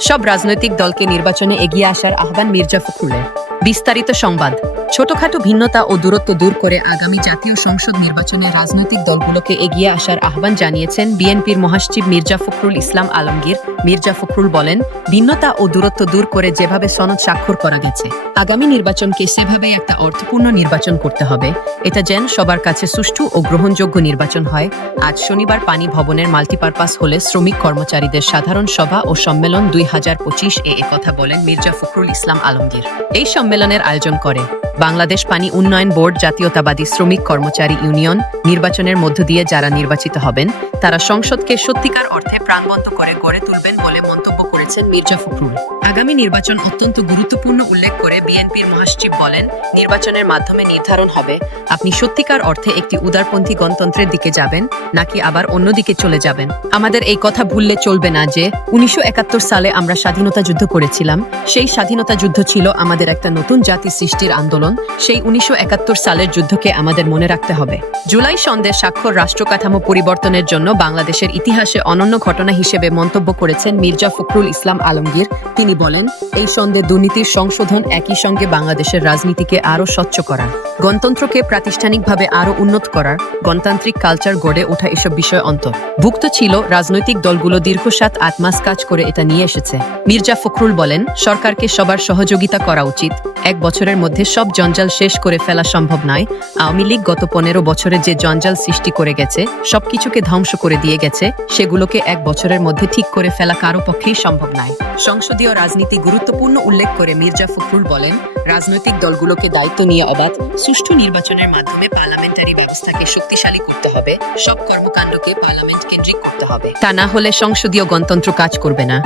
সব রাজনৈতিক দলকে নির্বাচনে এগিয়ে আসার আহ্বান মির্জা ফখরুলের। বিস্তারিত সংবাদ। ছোটখাটো ভিন্নতা ও দূরত্ব দূর করে আগামী জাতীয় সংসদ নির্বাচনে রাজনৈতিক দলগুলোকে এগিয়ে আসার আহ্বান জানিয়েছেন বিএনপির মহাসচিব মির্জা ফখরুল ইসলাম আলমগীর। মির্জা ফখরুল বলেন, ভিন্নতা ও দূরত্ব দূর করে যেভাবে সনদ স্বাক্ষর করা গেছে, আগামী নির্বাচনকে সেভাবেই একটা অর্থপূর্ণ নির্বাচন করতে হবে। এটা যেন সবার কাছে সুষ্ঠু ও গ্রহণযোগ্য নির্বাচন হয়। আজ শনিবার পানি ভবনের মাল্টিপারপাস হলে শ্রমিক কর্মচারীদের সাধারণ সভা ও সম্মেলন দুই হাজার পঁচিশ এ কথা বলেন মির্জা ফখরুল ইসলাম আলমগীর। এই সম্মেলনের আয়োজন করে বাংলাদেশ পানি উন্নয়ন বোর্ড জাতীয়তাবাদী শ্রমিক কর্মচারী ইউনিয়ন নির্বাচনের মধ্য দিয়ে যারা নির্বাচিত হবেন, তারা সংসদকে সত্যিকার অর্থে প্রাণবন্ত করে গড়ে তুলবেন বলে মন্তব্য করেছেন মির্জা ফখরুল। আগামী নির্বাচন অত্যন্ত গুরুত্বপূর্ণ উল্লেখ করে বিএনপির মহাসচিব বলেন, নির্বাচনের মাধ্যমে নির্ধারণ হবে, আপনি সত্যিকার অর্থে একটি উদারপন্থী গণতন্ত্রের দিকে যাবেন, নাকি আবার অন্যদিকে চলে যাবেন। আমাদের এই কথা ভুললে চলবে না যে, উনিশশো সালে আমরা স্বাধীনতা যুদ্ধ করেছিলাম। সেই স্বাধীনতা যুদ্ধ ছিল আমাদের একটা নতুন জাতি সৃষ্টির আন্দোলন। সেই উনিশশো একাত্তর সালের যুদ্ধকে আমাদের মনে রাখতে হবে। জুলাই সন্ধ্যে স্বাক্ষর রাষ্ট্র কাঠামো পরিবর্তনের জন্য বাংলাদেশের ইতিহাসে অনন্য ঘটনা হিসেবে মন্তব্য করেছেন মির্জা ফখরুল ইসলাম আলমগীর। তিনি বলেন, এই সন্ধ্যে দুর্নীতির সংশোধন একই সঙ্গে বাংলাদেশের রাজনীতিকে আরও স্বচ্ছ করা গণতন্ত্রকে প্রাতিষ্ঠানিকভাবে আরও উন্নত করার, গণতান্ত্রিক কালচার গড়ে ওঠা এসব বিষয় অন্তর। ভুক্ত ছিল রাজনৈতিক দলগুলো দীর্ঘ সাত আট মাস কাজ করে এটা নিয়ে এসেছে। মির্জা ফখরুল বলেন, সরকারকে সবার সহযোগিতা করা উচিত। এক বছরের মধ্যে সব জঞ্জাল শেষ করে ফেলা সম্ভব নয়। আওয়ামী লীগ গত পনেরো বছরে যে জঞ্জাল সৃষ্টি করে গেছে, সবকিছুকে ধ্বংস করে দিয়ে গেছে, সেগুলোকে এক বছরের মধ্যে ঠিক করে ফেলা কারও পক্ষেই সম্ভব নয়। সংসদীয় রাজনীতি গুরুত্বপূর্ণ উল্লেখ করে মির্জা ফখরুল বলেন, রাজনৈতিক দলগুলোকে দায়িত্ব নিয়ে অবাধ, সুষ্ঠু নির্বাচনের মাধ্যমে পার্লামেন্টারি ব্যবস্থাকে শক্তিশালী করতে হবে, সব কর্মকাণ্ডকে পার্লামেন্ট কেন্দ্রিক করতে হবে। তা না হলে সংসদীয় গণতন্ত্র কাজ করবে না।